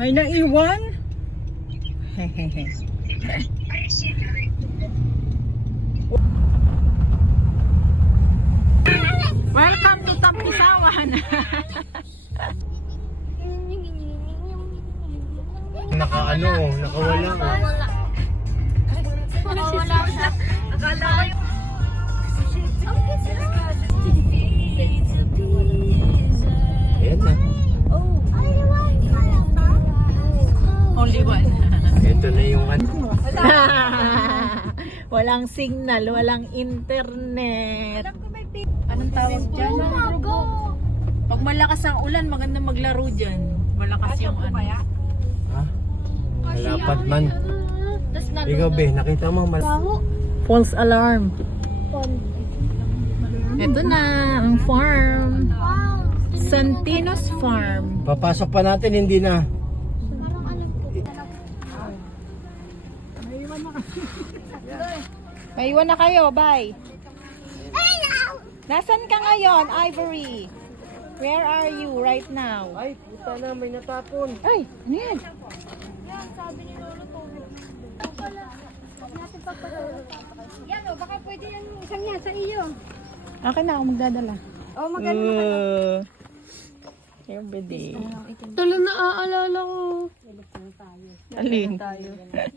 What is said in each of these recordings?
May naiwan? Hehehe. Welcome to Tampisawan. Nakawala. Nakawala siya. Akala ko yung... Ayan na. Only one. Ito na yung ano. Walang signal, walang internet. Alam ko may Anong tawag dyan? Pag malakas ang ulan, maganda maglaro dyan. Malakas yung ano. Ha? Malapad man. Ikaw be, nakita mo False alarm. Ito na, ang farm. Santinos Farm. Papasok pa natin, hindi na. May iwan na kayo, bye. Nasaan ka ngayon, Ivory? Where are you right now? Ay, puta na, may natapon. Ay, ano yan? Yan, sabi ni Lolo Tobit. Huwag natin pagpatuloy. Yan o, baka pwede yan isang yan sa iyo. Akin na ako magdadala. O, maganda na kayo. Every day. Tulo na aalala ko. Alin?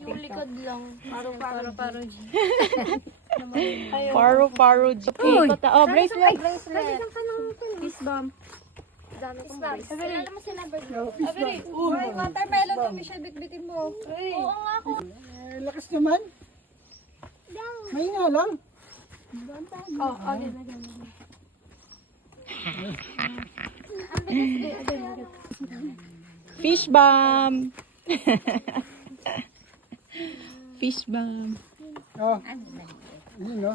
Yung likod lang. Paro-paro. Paro-paro. Oh, bracelet. Bracelet. Peace bomb. Dami kong bracelet. Alam mo si number 2. Abiri. Uy, watermelon to. Michelle, bitbitin mo. Oo nga ako. Lakas naman. May nga lang. Oh, okay. Fish bomb. Fish bomb. Oh, yun no?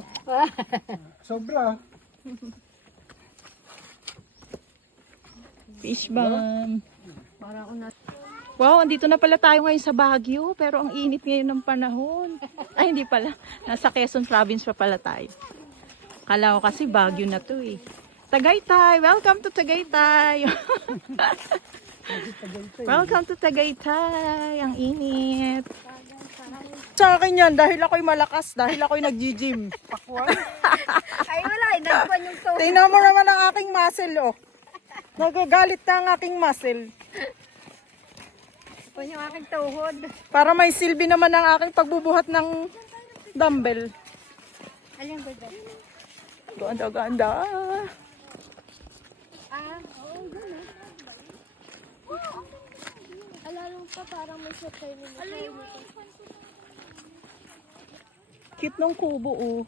Sobra. Fish bomb. Wow, andito na pala tayo ngayon sa Baguio, pero ang init ngayon ng panahon. Ay, hindi pala. Nasa Quezon Province pa pala tayo. Kala ko kasi Baguio na to eh. Tagaytay! Welcome to Tagaytay! Welcome to Tagaytay! Ang init. Sa akin yan, dahil ako'y malakas, dahil ako'y nag-gym. Ay, wala. Nagpan yung to. Tingnan mo naman ang aking muscle, oh. Nagagalit na ang aking muscle. Nagpan yung aking tuhod. Para may silbi naman ang aking pagbubuhat ng dumbbell. Alin ba ba? Ganda-ganda. Oo, gano'n. Alala mo pa parang may shot kayo nila. Alayo mo. Cute nung kubo, oh.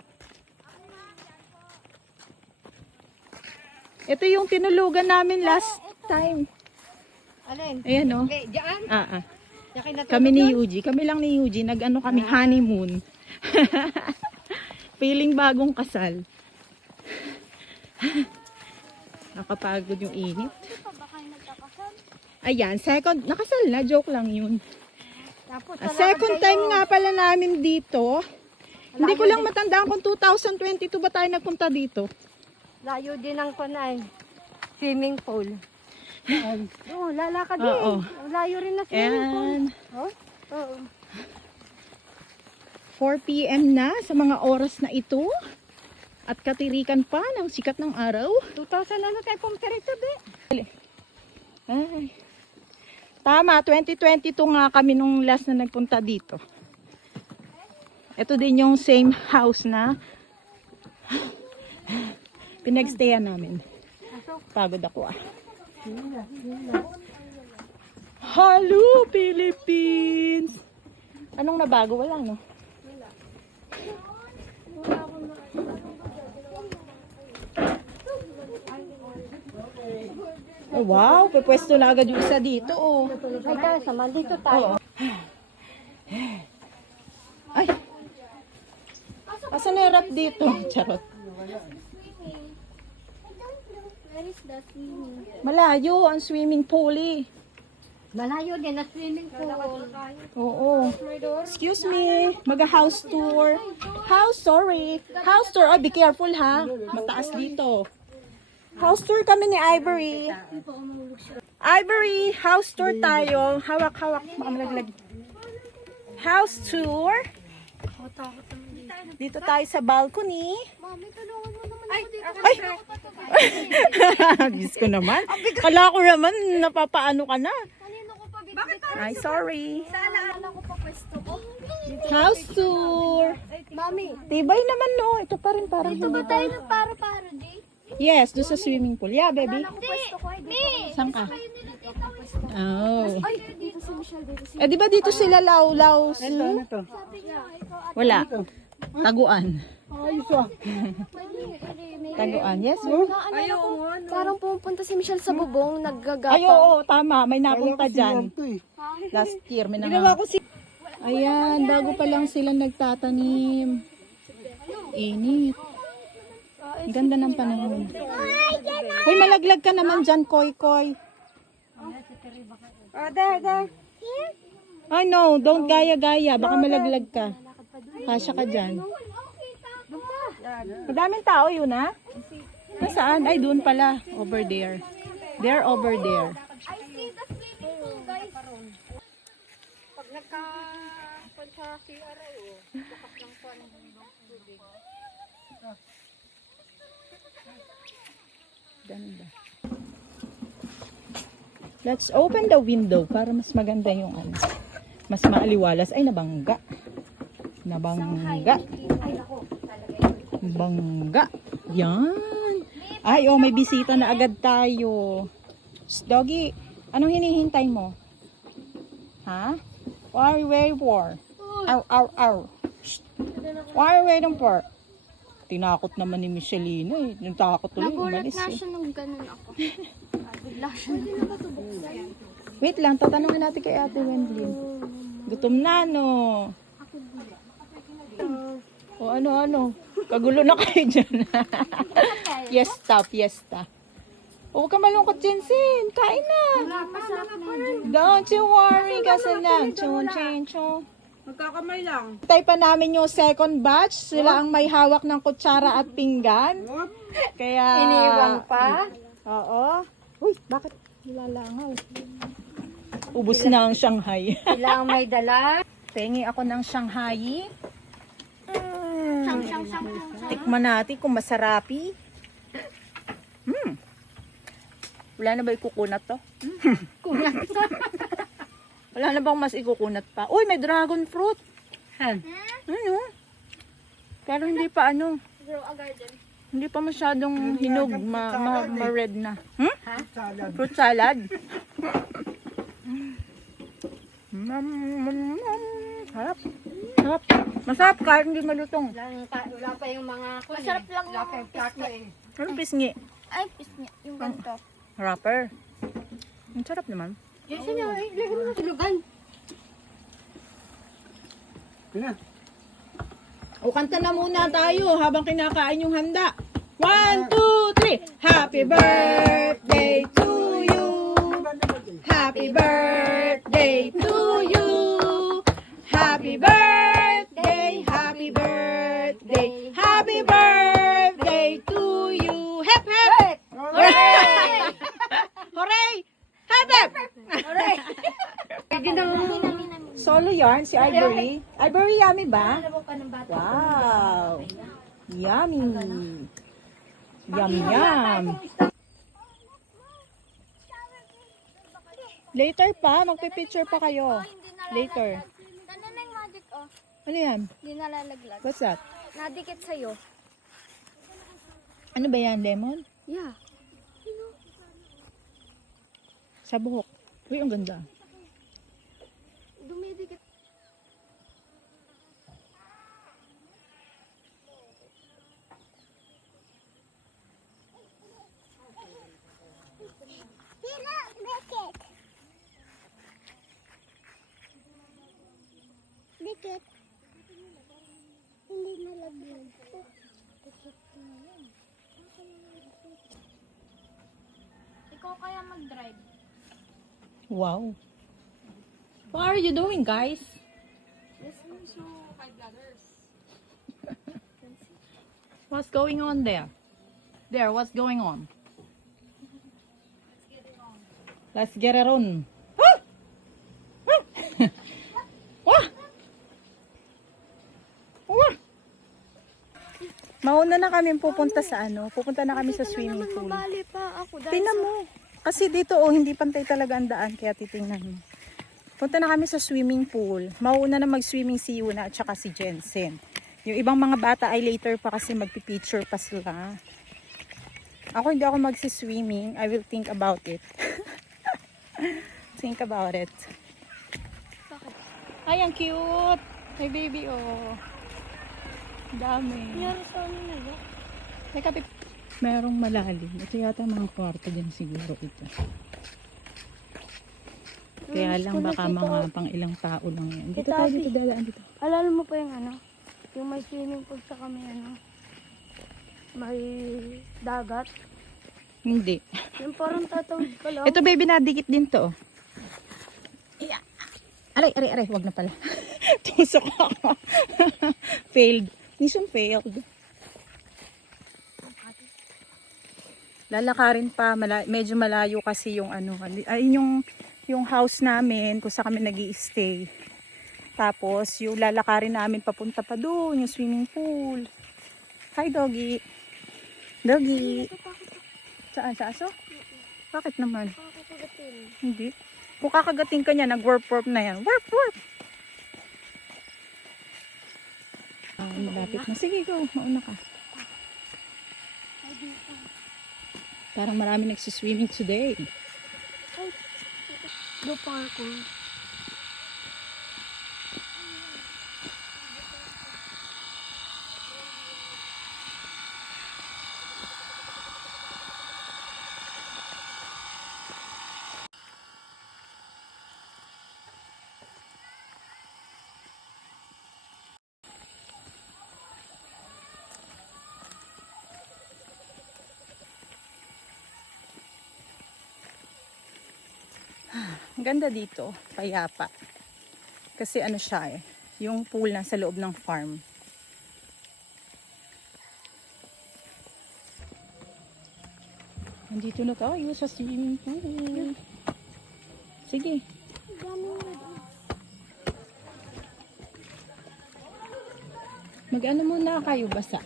Ito yung tinulugan namin last time. Alin? Ayan, oh. Okay, diyan. Yakin na Kami ni Yuji. Kami lang ni Yuji. Nag-ano kami, honeymoon. Feeling bagong kasal. Nakapagod yung init. Ayan, nakasal na. Joke lang yun. Tapos, Second time nga pala namin dito. Hindi ko lang matandaan kung 2022 ba tayo nagpunta dito. layo din ang kunay. Swimming pool. Oo, lalakad din. Oo. Layo rin na swimming pool. And Oo. 4 PM na sa mga oras na ito. At katirikan pa ng sikat ng araw. 2,000 ano tayo pumpirito, be? Ay. Tama, 2022 nga kami nung last na nagpunta dito. Ito din yung same house na pinagstayan namin. Pagod ako ah. Hello, Philippines! Anong nabago? Wala, no? Oh, wow, pwesto na agad yung isa dito, oh. Ay, tayo, sama dito tayo. Ay! Asan na yung rap dito? Charot. Where is the swimming? Malayo ang swimming pool eh. Malayo din na swimming pool. Oo. Excuse me, mag-house tour. House tour. Oh, be careful ha. Mataas dito. House tour kami ni Ivory. Ivory, house tour tayo. Hawak-hawak. Makamlaglag. House tour. Dito tayo sa balcony. Mami, tulungan mo naman ako dito. Ay! Diyos ko naman. Kala ko naman, napapaano ka na. Kanino ko pa bitbit? Ay, sorry. Naalala ko pa pwesto ko. House tour. Mami, Tibay naman, no. Ito pa rin parang dito ba hindi tayo pa. ng para-para, Jay? Yes, doon sa swimming pool. Yeah, baby. Naalala ko pwesto ko. Dito. Saan ka? Kayo nila tita pwesto. Oh. Ay, dito si Michelle, dito si... Eh, di ba dito sila law-law? Ano to? Sabi niya, ikaw at... Wala. Taguan. Ayos ah. Taguan. Yes, Naalala ko, parang pumunta si Michelle sa bubong, Ay, naggagapa. oo, tama. May napunta Kala ko dyan. siya to eh. Last year, may Ayan, bago pa lang sila nagtatanim. Init. Ang ganda ng panahon. Hoy, malaglag ka naman dyan, Koy Koy. Ay, no, don't gaya-gaya. Baka malaglag ka. Kasya ka dyan. Madaming tao yun, ha? Nasaan? Ay, doon pala. Over there. They're over there. I see the swimming pool, guys. Pag nagka-punta si Aray, bukas lang po ang tubig. Ganda. Let's open the window para mas maganda yung ano. Mas maaliwalas. Ay, nabangga. Nabangga. Ay, ako. Bangga. Yan. Ay, oh, may bisita na agad tayo. Shh, doggy, anong hinihintay mo? Ha? What are you waiting for? Ow, ow, ow. Shh. What are you waiting for? Tinakot naman ni Michelina eh. Natakot tuloy, Nagulat umalis na eh. siya nung ganun ako. Bigla siya. Wait lang, tatanungin natin kay Ate Wendlyn. Gutom na, no? O ano. Kagulo na kayo dyan. Fiesta, fiesta. Huwag ka malungkot, Jensen. Kain na. Masarap na yun. Don't you worry, kasi lang. Chon, chen, chon. Magkakamay lang. Tay pa namin yung second batch. Sila ang may hawak ng kutsara at pinggan. Kaya... Iniwan pa? Oo. Uy, bakit nilalangaw? Ubus na ang Shanghai. Sila ang may dala. Pengi ako ng Shanghai. Sang. Tikman natin kung masarapi. Wala na ba ikukunat to? Kunat. Wala na bang mas ikukunat pa? Uy, may dragon fruit. Ano? Pero hindi pa ano. Grow a garden. Hindi pa masyadong hinog. Ma-red na. Salad. Fruit salad. Harap. Harap. Masarap kahit hindi malutong. Wala pa yung mga Masarap lang Wala pa yung plato eh. Anong pisngi? Ay, pisnya. Yung ganito. Wrapper. Ang sarap naman. Yes, yun yun. Lagyan mo ng tulugan. Pina. O, kanta na muna tayo habang kinakain yung handa. 1, 2, 3. Happy birthday to you. Happy birthday to you. Happy birthday, happy birthday, happy birthday to you. Hep, hep! Hooray! Hooray! Hep, hep! Hooray! Solo yarn si Ivory. Ivory, yummy ba? Wow! Yummy! Yum, yum! Later pa, magpipicture pa kayo. Later. Ano na yung magic, oh? Ano yan? Hindi nalalaglag. What's that? Nadikit sa'yo. Ano ba yan? Lemon? Yeah. Sa buhok. Uy, ang ganda. Dumidikit. Dikit. Hindi nalaglag. Ikaw kaya mag-drive? Wow. What are you doing, guys? What's going on there? There, what's going on? Let's get it on. Ah! Ah! Wah! Wah! Mauna na kami pupunta sa pupunta na kami sa swimming pool. Mabali pa ako dahil Tingnan mo. Kasi dito hindi pantay talaga ang daan kaya titingnan mo. Punta na kami sa swimming pool. Mauna na mag-swimming si Yuna at saka si Jensen. Yung ibang mga bata ay later pa kasi magpipicture pa sila. Ako hindi ako magsi-swimming. I will think about it. Think about it. Ay, ang cute. Ay, baby, oh. Dami. nangyari sa ano na ba? May kapit. Merong malalim. Ito yata mga kwarto din siguro ito. Kaya lang baka mga pang ilang tao lang yan. Dito Kita, tayo, Abi. dito dadaan dito. Alala mo pa yung yung may swimming pool sa kami may dagat. Hindi. Yung parang tatawid ka lang. Ito baby, nadikit din to. Iya. Aray, aray, aray. Wag na pala. Tusok ako. Failed. Mission failed. Lalakarin pa. Medyo malayo kasi yung yung house namin kung saan kami nag-i-stay. Tapos yung lalakarin namin papunta pa doon, yung swimming pool. Hi doggy. Doggy. Saan? Sa aso? Bakit naman? Hindi. Kung kakagating ka niya, nag-warp-warp na yan. Warp-warp! Malapit na. Sige, go. Mauna ka. Parang marami nagsiswimming today. Do parkour. Ang ganda dito, payapa. Kasi siya yung pool na sa loob ng farm. Nandito na tayo sa swimming pool. Sige. Mag-ano muna kayo, basa.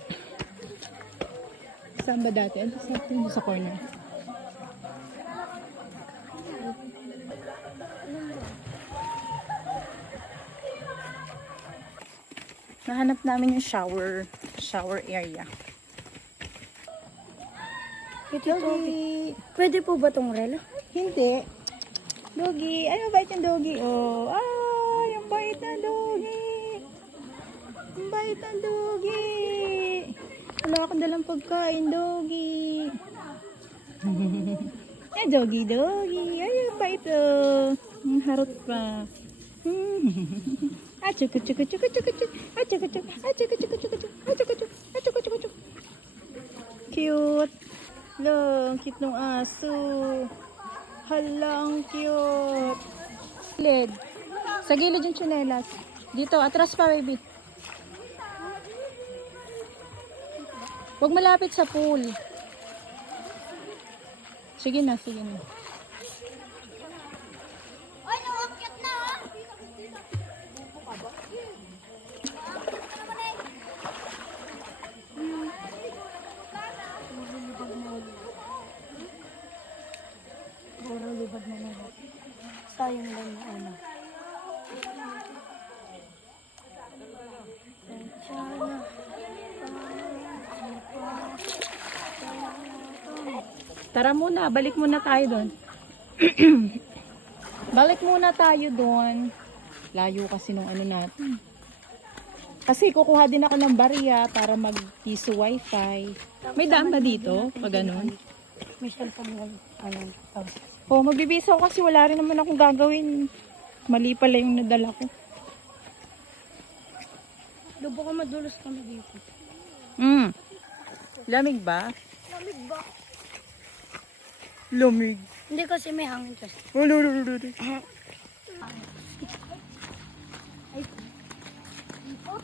Saan ba dati? Ano sa corner? Nahanap namin yung shower area. Doggy! Pwede po ba tong relo? Hindi. Doggy! Ay, mabait yung doggy. Oh, ay, ang bait na doggy! Ang bait na doggy! Wala akong dalang pagkain, doggy! Ay, doggy! Ay, ang bait oh! Ang harot pa. Cute. Lang, cute ng aso. Halang cute. Gilid. Sa gilid yung tsinelas. Dito, atras pa baby. Huwag malapit sa pool. Sige na, sige na. Sayang lang na Tara muna, balik muna tayo doon. Balik muna tayo doon. Layo kasi nung natin. Kasi kukuha din ako ng barya para mag-piso wifi. May daan ba dito? Pag ganun? may cellphone lang. Oh, magbibisa ako kasi wala rin naman akong gagawin. Mali pala yung nadala ko. Lubo ka madulos kami dito. Lamig ba? Lamig ba? Lamig. Hindi kasi may hangin kasi.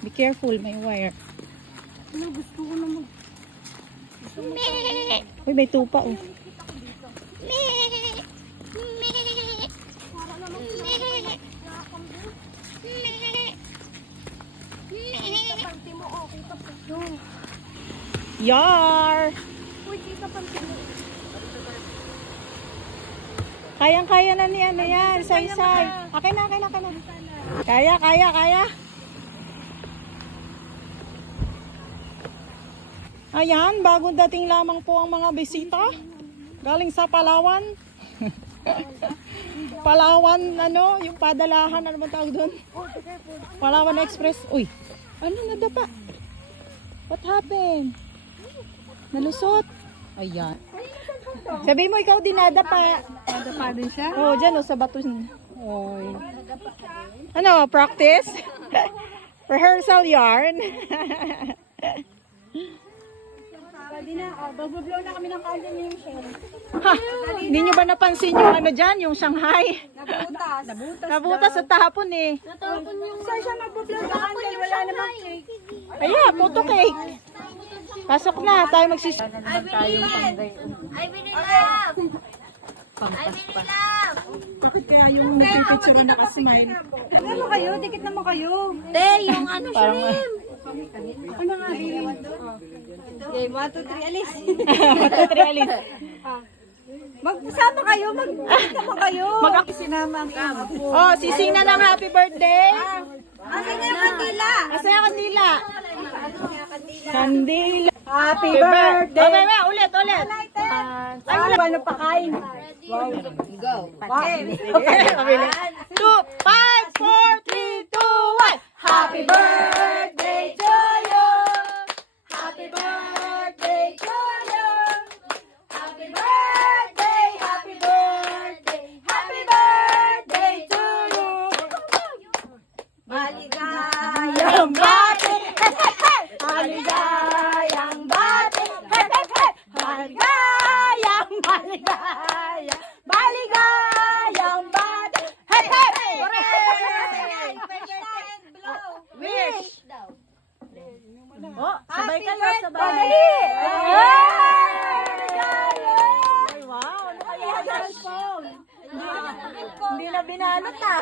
Be careful, may wire. Ano, gusto ko naman. Uy, may tupa oh. Yar! Uy, kita pa sila. Kayang-kaya na ni ano yan, say-say. Akin na. Kaya. Ayan, bagong dating lamang po ang mga bisita. Galing sa Palawan. Palawan, yung padalahan, ano ba tawag doon? Palawan Express. Uy, ano nadapa? What happened? Nalusot? Ayan. Sabi mo, ikaw din nadapa. Nadapa din siya? Oo, dyan sa bato. Oy. Ano, practice? Rehearsal yarn. Pwede na, bagbublow na kami ng candle yung shell. Ha, hindi nyo ba napansin yung ano dyan, yung Shanghai? Nabutas. Nabutas sa tahapon eh. Natapon yung... Saan siya magbublow ng candle? Wala namang cake. Ayan, photo cake. Pasok na, tayo magsis... I believe lang! Bakit kaya yung picture na nakasmile? Ano kayo? Dikit naman kayo. Te, yung ano shrimp! Ano nga eh? Okay, 1, 2, 3, alis. Materialis. Magsama kayo, magsama kayo. Sinama ang apo. Oh, sising na ng happy birthday. Asan niya yung kandila? Masaya kandila. Kandila. Happy Oh, may, ulit. Ay, ano pa kain? Go! Okay. 2, 5, 4, 3, 2, 1. Happy birthday to you. Happy birthday to you. Happy birthday, happy birthday, happy birthday to you. Maligayang bati. Maligayang bati. Maligayang bati. Hey, hey! Wish! Oh, sabay ka na, sabay. Ay, wow, ano kaya yan? Hindi na binalot ah.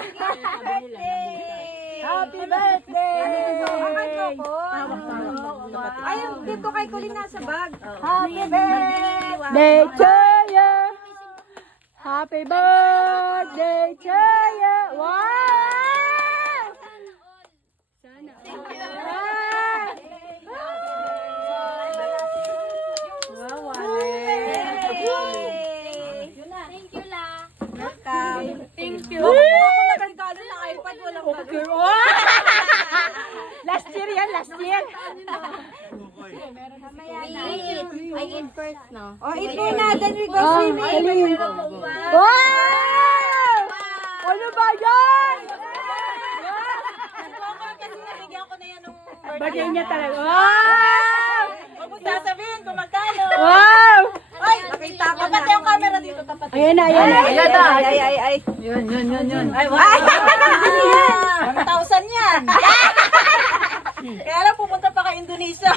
Happy birthday! Ayun, dito kay Colin nasa bag. Happy birthday to you! Happy birthday to you! Wow! Thank you la! Thank you. Ako nagkagalo ng iPad, walang Okay. Last year yan, last year. I eat first, no? Oh, eat muna, then we go swimming. Wow! Ano ba yan? Bagay niya talaga. Wow! Huwag mo sasabihin kung magkano. Wow! Ay! Nakita ko Tapat na. yung camera dito, tapat. Ayan na. Ay. Ay, wow! 1,000 yan. Kaya lang pumunta pa ka Indonesia.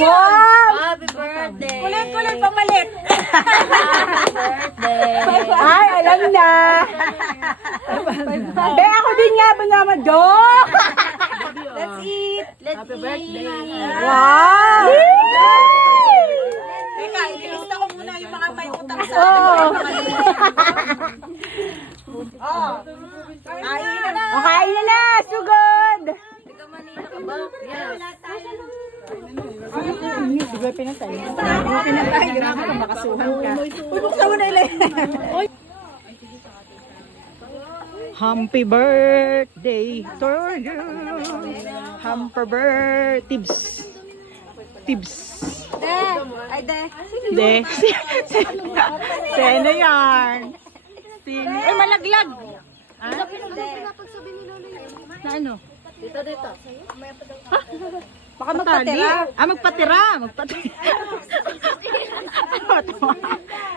Wow! Happy birthday! Kulit, pamalit. Birthday! Ay, alam na. Ako din nga ba naman, Dok? Let's eat. Happy birthday! Wow! Teka, ililista ko muna yung mga may utang sa atin. Kain na na! Sugod! Siguro pinatay. Grabe ka, makasuhan ka. Uy, buksan mo na ilay. Happy birthday to you. Happy birthday. Tibs. Ay, de. De. Sino yan? Ay, malaglag. Pinapagsabi ni Lolo yun. Na ano? Dito. Baka magpatira. Magpatira.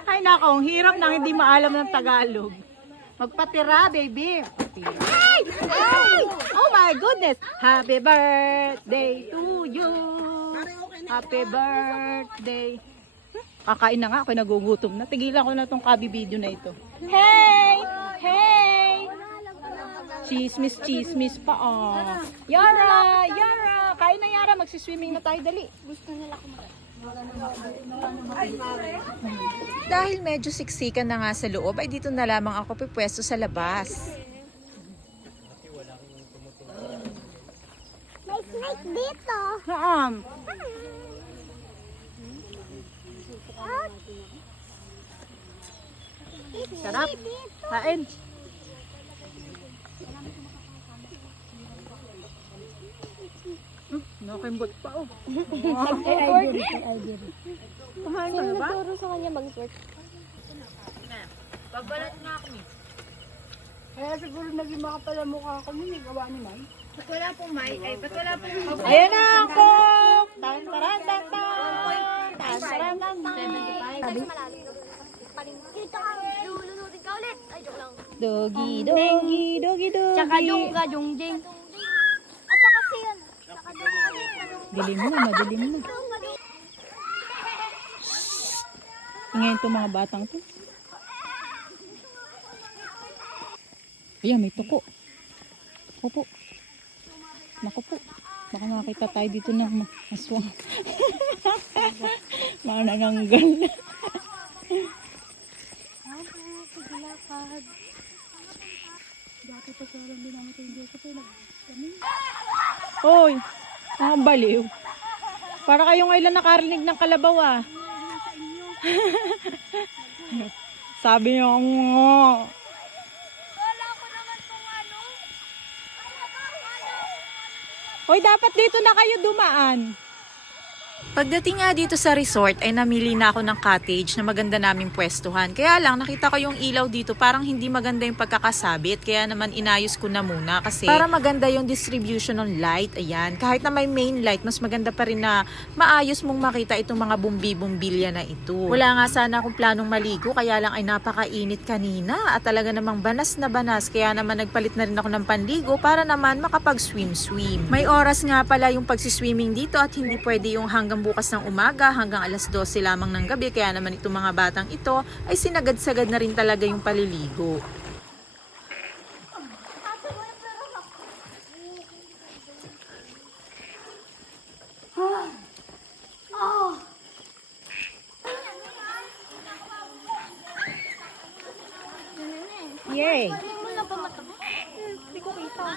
Ay, nako, ang hirap nang hindi maalam ng Tagalog. Magpatira, baby. Ay! Ay! Oh my goodness. Happy birthday to you. Happy birthday. Kakain na nga ako, nagugutom na. Tigilan ko na tong kabi video na ito. Hey! Hey! Chismis pa, oh. Yara! Kain na Yara, magsiswimming na tayo, dali. Gusto nila kumain. Dahil medyo siksikan na nga sa loob, ay dito na lamang ako pipwesto sa labas. May snake dito. Sarap. Kain. Nakimbot pa oh. Kumain ka na ba? Nagturo sa kanya mag-work. Pagbalat nga ako eh. Kaya siguro naging makapala mukha ako nun, gawa ni May. Ba't wala pong may? Ay, ba't wala pong Ayan na ako! Tan-taran-tan-tan! Tan-taran-tan-tan! Sabi malalim. Kita ka, lulunodin ka ulit. Ay, joke lang. Dogi, dogi, dogi, dogi. Tsaka jungga, jungjing. At saka siyan. Tsaka Dilim mo, madilim mo. Ngayon itong mga batang to. Ayan, may tuko. Opo. Naku po. Baka makakita tayo dito ng aswang. Mga nananggal. Hoy, ang baliw. Para kayong kailan nakarinig ng kalabaw ah. Sabi niyo, wala ko naman kung ano. hoy, dapat dito na kayo dumaan. Pagdating nga dito sa resort ay namili na ako ng cottage na maganda naming pwestuhan. Kaya lang nakita ko yung ilaw dito parang hindi maganda yung pagkakasabit. Kaya naman inayos ko na muna kasi para maganda yung distribution ng light. Ayan, kahit na may main light mas maganda pa rin na maayos mong makita itong mga bumbi-bumbilya na ito. Wala nga sana akong planong maligo kaya lang ay napakainit kanina at talaga namang banas na banas. Kaya naman nagpalit na rin ako ng panligo para naman makapag-swim-swim. May oras nga pala yung pagsiswimming dito at hindi pwede yung hanggang bukas ng umaga hanggang alas 12 lamang ng gabi. Kaya naman itong mga batang ito ay sinagad-sagad na rin talaga yung paliligo. Yay! Mo na pa mataba. Hindi ko kita.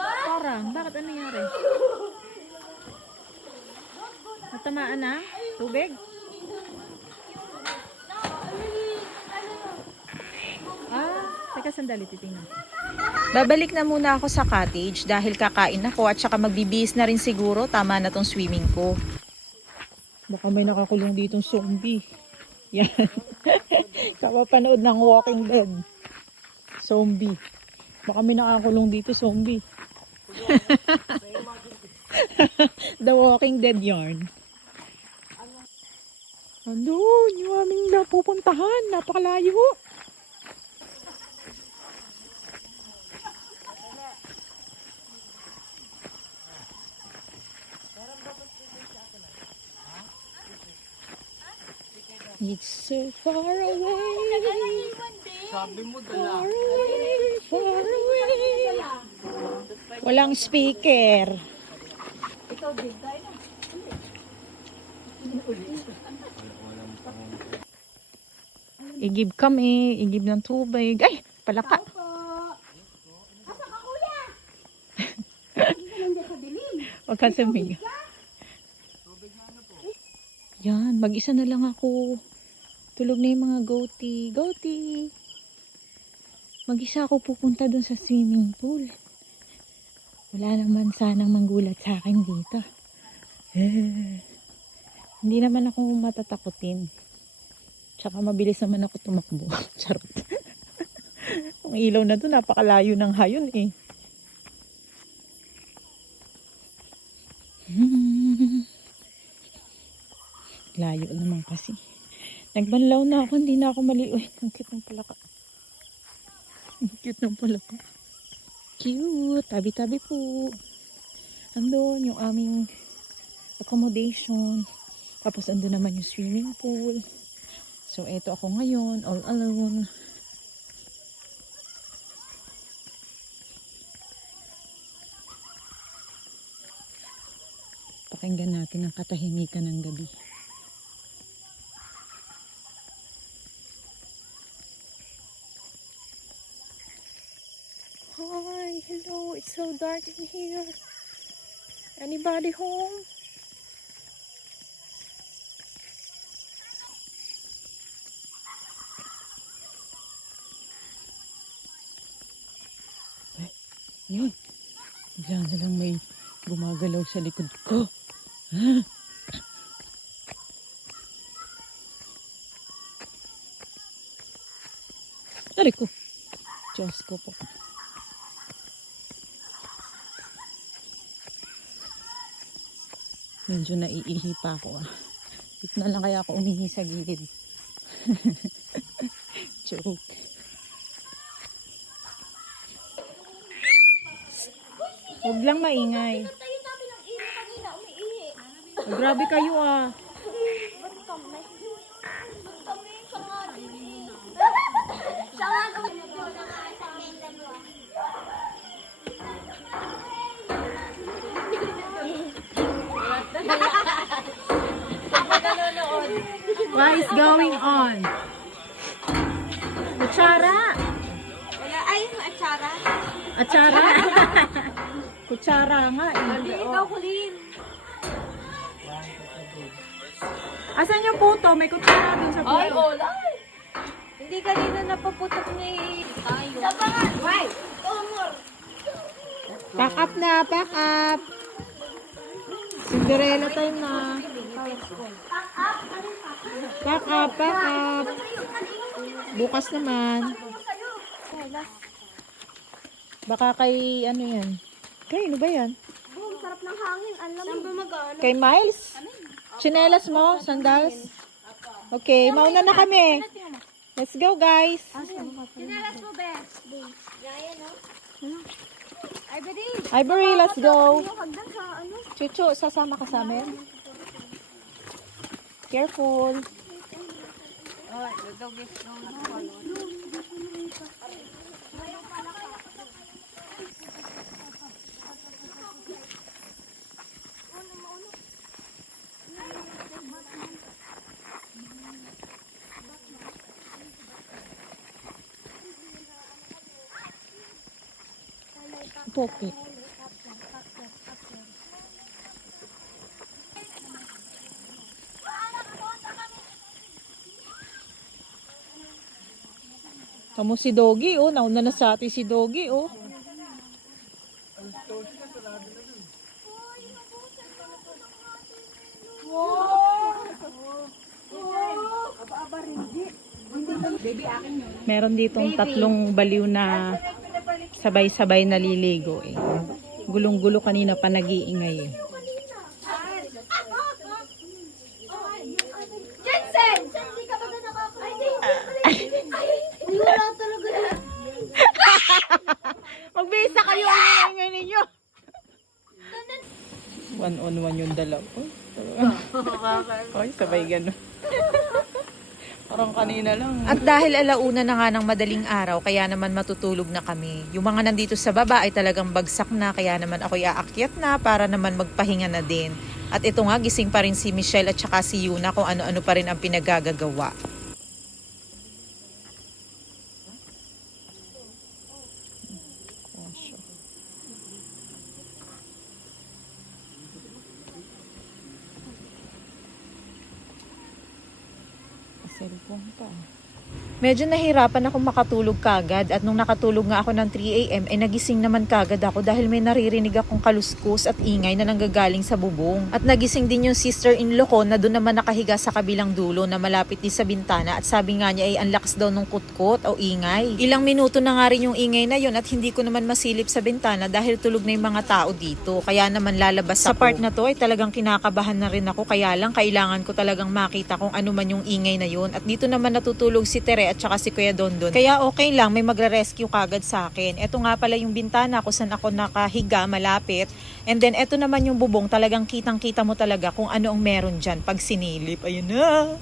Parang, bakit ano nangyari? Natamaan na? Tubig? Teka sandali, titingnan. Babalik na muna ako sa cottage dahil kakain ako at saka magbibihis na rin siguro. Tama na tong swimming ko. Baka may nakakulong ditong zombie. Yan. Kapapanood ng Walking Dead. Zombie. Baka may nakakulong dito zombie. The Walking Dead yarn. Andun, yung aming napupuntahan. Napakalayo. It's so far away. Sabi mo Far away, far away. Walang speaker. Igib kami, igib ng tubig. Ay, palaka. Huwag ka sumig. Yan, mag-isa na lang ako. Tulog na yung mga goatee. Goatee! Mag-isa ako pupunta dun sa swimming pool. Wala naman sanang manggulat sa akin dito. Hindi naman ako matatakutin. Tsaka mabilis naman ako tumakbo. Charot. Ang ilaw na doon, napakalayo ng hayon eh. Layo naman kasi. Nagbanlaw na ako, hindi na ako mali. Uy, ang cute ng palaka. Ang cute ng palaka. Cute. Tabi-tabi po. Andun yung aming accommodation. Tapos andun naman yung swimming pool. So, eto ako ngayon, all alone. Pakinggan natin ang katahimikan ng gabi. Hi, hello. It's so dark in here. Anybody home? Ay, yun. Bigla na lang may gumagalaw sa likod ko. Ah. Aray ko. Diyos ko po. Medyo naiihi pa ako ah. Dito na lang kaya ako umihi sa gilid. Joke. Huwag lang maingay. Tayo namin ng ino kanina, umiihi. Oh, grabe kayo ah. Ba't kami? Ba't kami? Siya nga din eh. Siya nga naman. What is going on? Kutsara! Wala, ay, atsara. Atsara? Kutsara nga eh. Hindi, ikaw kulin. Asan yung puto? May kutsara dun sa Ay, puto. wala. Hindi kanina napaputok ni tayo. Sa pangat. Why? Tumor. Pack up na, pack up. Cinderella time na. Pack up, pack up. Bukas naman. Baka kay ano yan? Kay ano ba yan? Boom, sarap ng hangin. Alam mo. Saan ba mag-ano? Kay Miles? Chinelas mo? Sandals? Okay, mauna na kami. Let's go guys. Sinalas mo, best. Gaya, no? Ivory. Ivory, let's go. Yung hagdan sa ano? Chuchu, sasama ka sa amin? Careful. Poke. Kamu si Doggy, oh. Nauna na sa atin si Doggy, oh. Meron ditong tatlong baliw na sabay-sabay naliligo, eh. Gulong-gulo kanina pa nag-iingay, eh. Jensen! Hindi ka ba na nakakain? Ay, wala talaga yun. Magbisa kayo ang ingay ninyo. One on one yung dalaw. Oy, sabay gano'n. Parang kanina lang. At dahil alauna na nga ng madaling araw, kaya naman matutulog na kami. Yung mga nandito sa baba ay talagang bagsak na, kaya naman ako aakyat na para naman magpahinga na din. At ito nga, gising pa rin si Michelle at saka si Yuna kung ano-ano pa rin ang pinagagagawa. Cellphone pa. Medyo nahirapan ako makatulog kagad at nung nakatulog nga ako ng 3 AM ay nagising naman kagad ako dahil may naririnig akong kaluskos at ingay na nanggagaling sa bubong. At nagising din yung sister-in-law ko na doon naman nakahiga sa kabilang dulo na malapit din sa bintana at sabi nga niya ay ang lakas daw ng kutkot o ingay. Ilang minuto na nga rin yung ingay na yun at hindi ko naman masilip sa bintana dahil tulog na yung mga tao dito. Kaya naman lalabas ako. Sa part na to ay talagang kinakabahan na rin ako, kaya lang kailangan ko talagang makita kung ano man yung ingay na yun. At dito naman natutulog si Tere at saka si Kuya Dondon. Kaya okay lang, may magre-rescue kagad sa akin. Ito nga pala yung bintana kung saan ako nakahiga malapit. And then ito naman yung bubong, talagang kitang-kita mo talaga kung ano ang meron dyan pag sinilip. Ayun na.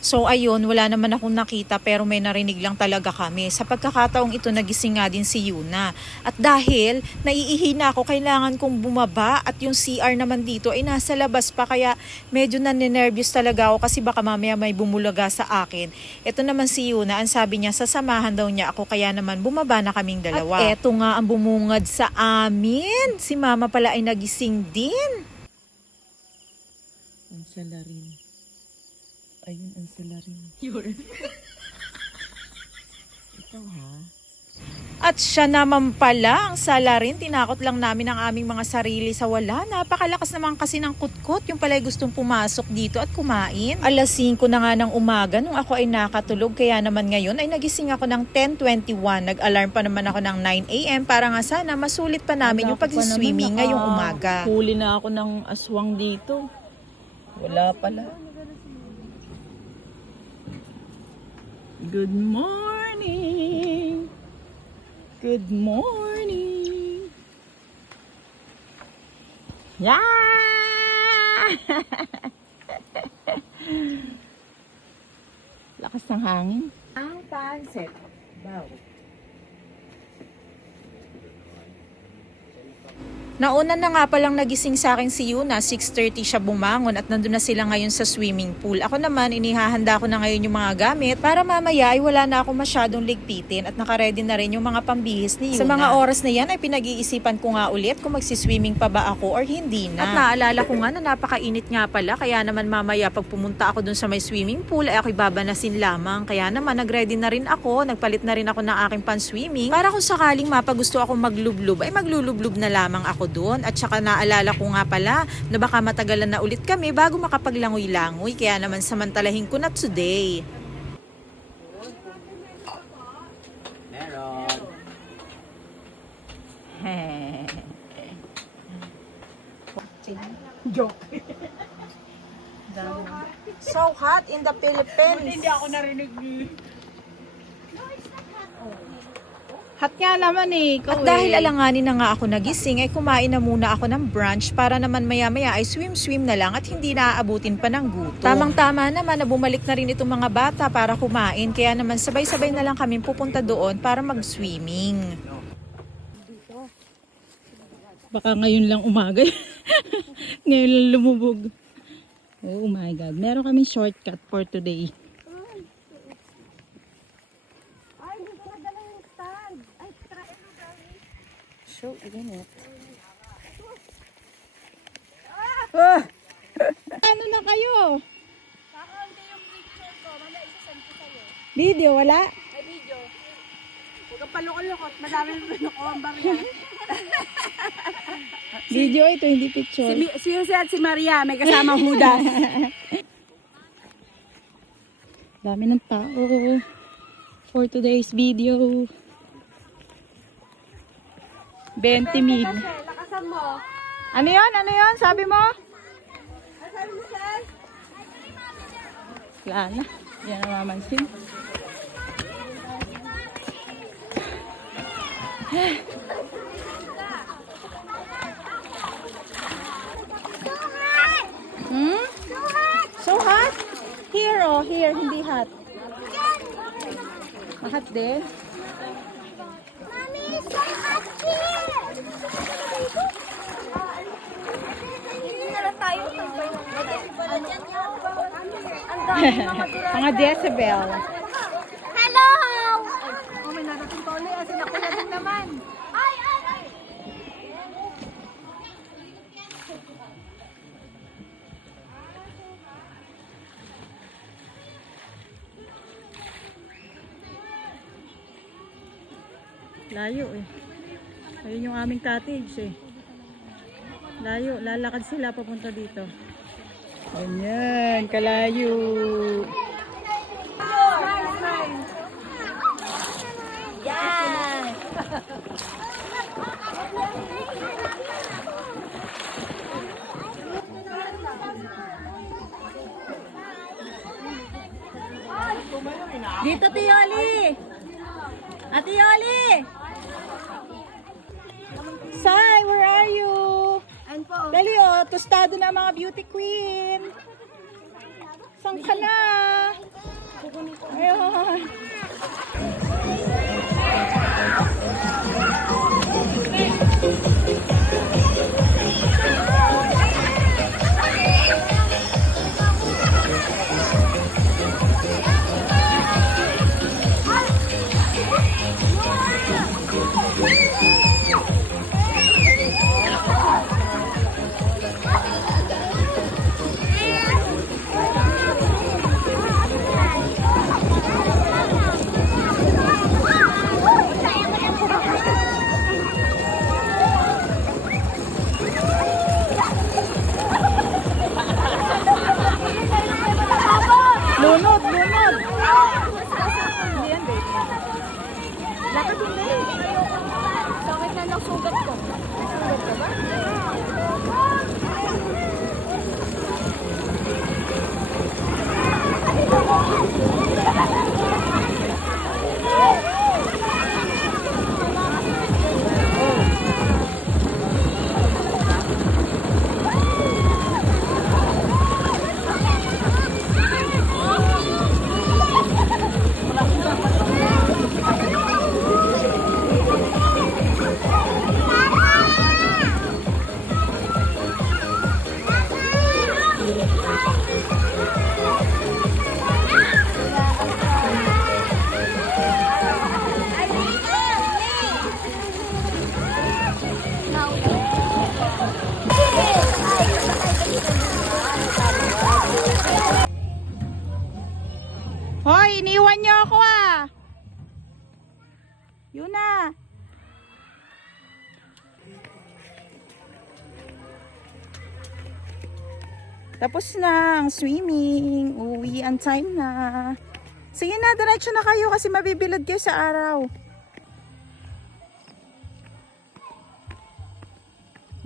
So ayun, wala naman akong nakita pero may narinig lang talaga kami. Sa pagkakataong ito, nagising nga din si Yuna. At dahil naiihi na ako, kailangan kong bumaba at yung CR naman dito ay nasa labas pa, kaya medyo naninervyos talaga ako kasi baka mamaya may bumulaga sa akin. Ito naman si Yuna, ang sabi niya sasamahan daw niya ako, kaya naman bumaba na kaming dalawa. At eto nga ang bumungad sa amin. Si Mama pala ay nagising din. Ang salarin. Ayun ang salarin. Ito ha. At siya naman pala, ang salarin. Tinakot lang namin ang aming mga sarili sa wala. Napakalakas naman kasi ng kutkot. Yung pala'y gustong pumasok dito at kumain. Alas 5 na nga ng umaga nung ako ay nakatulog. Kaya naman ngayon ay nagising ako ng 10:21. Nag-alarm pa naman ako ng 9 a.m. para nga sana masulit pa namin yung pag-swimming ngayong umaga. Huli na ako ng aswang dito. Wala pala. Good morning. Good morning. Yeah! Lakas ng hangin. Ang pansit. Wow. Nauna na nga palang nagising sa akin si Yuna, 6:30 siya bumangon at nandun na sila ngayon sa swimming pool. Ako naman, inihahanda ko na ngayon yung mga gamit para mamaya ay wala na ako masyadong ligpitin at nakaredy na rin yung mga pambihis ni Yuna. Sa mga oras na yan ay pinag-iisipan ko nga ulit kung magsiswimming pa ba ako or hindi na. At naalala ko nga na napakainit nga pala, kaya naman mamaya pag pumunta ako dun sa may swimming pool ay ako'y babanasin lamang. Kaya naman nag-ready na rin ako, nagpalit na rin ako ng aking pan-swimming para kung sakaling mapagusto ako maglublob ay maglulublob na lamang ako doon. At saka naalala ko nga pala na baka matagalan na ulit kami bago makapaglangoy-langoy, kaya naman samantalahin ko na today. Meron. Joke. So hot in the Philippines. Hindi ako narinig ni. Hot nga naman eh. At dahil alanganin na nga ako nagising, ay kumain na muna ako ng brunch para naman maya-maya ay swim-swim na lang at hindi naaabutin pa ng gutom. Tamang-tama naman na bumalik na rin itong mga bata para kumain, kaya naman sabay-sabay na lang kami pupunta doon para mag-swimming. Baka ngayon lang umaga. Ngayon lang lumubog. Oh my God. Meron kaming shortcut for today. Ay, hindi ko nadala yung stand. Ay, try mo gawin. Show again it. Ano na kayo? Kakaunti yung picture ko. Mamaya isasend ko sa'yo. Video, wala? Ay, video. Huwag kang palukot-lukot. Madami nakuha ang barya. Video ito, hindi picture. Si Jose at si Maria, may kasamang hudas. Dami ng tao for today's video. 20 mil. Lakasan mo. Ano yun? Ano yun? Sabi mo? Sabi mo, Sel? Wala na. Yan ang mamansin. Hmm? So hot? Here oh, here, hindi hot. Hot din? Mommy, it's so hot here! Hindi na lang tayo sabay. Ang dami mga durata. Mga decibel. Hello! Oh, may narating pa ulit. Asin ako na din naman. Ay, ay, ay! Layo eh. Ayun yung aming cottage eh. Layo, lalakad sila papunta dito. Ganyan, kalayo. Yan! Dito, Tiyoli! Ate Yoli! Sai, where are you? Ayan po. Dali oh, tostado na mga beauty queen. Saan ka na? Ayun. Lunod, lunod. Hindi yan, baby. Lakad yung dali. Sakit na ng sugat ko. Sugat ka ba? Hoy, iniwan niyo ako ah. Yun na. Tapos na ang swimming. Uwi ang time na. Sige na, diretso na kayo kasi mabibilad kayo sa araw.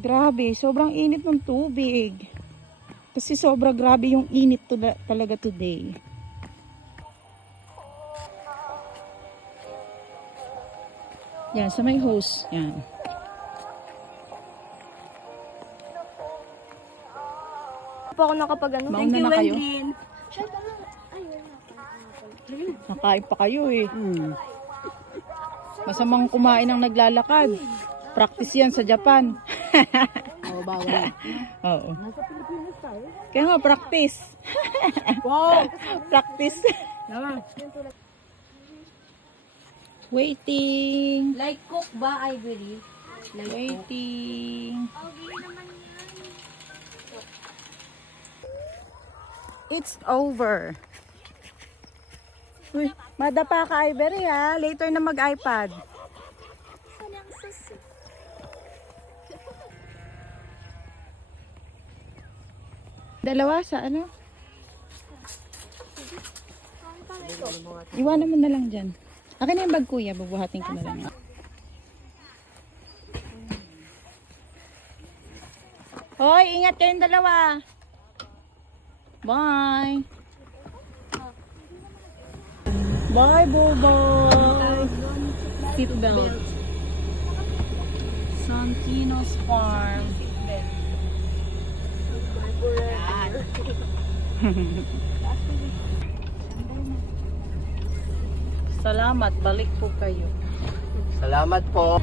Grabe, sobrang init ng tubig. Kasi sobra grabe yung init talaga today. Yan, sa may hose. Yan. Pa ako nakapag-ano. Mauna na kayo. Siya pa lang. Ayun. Nakain pa kayo eh. Masamang kumain ng naglalakad. Practice yan sa Japan. Oo, bawal. Oo. Nasa Pilipinas tayo. Kaya nga, practice. Wow! Practice. Naman. Waiting. Like cook ba, Ivory? Waiting. It's over. Uy, madapa ka, Ivory ha. Later na mag-iPad. Dalawa sa ano? Iwanan mo na lang dyan. Akin na yung bag, kuya. Bubuhatin ko na lang. Hoy, ingat kayong dalawa. Bye. Bye, Boboy. Seatbelt. Santino's Farm. Salamat, balik po kayo. Salamat po.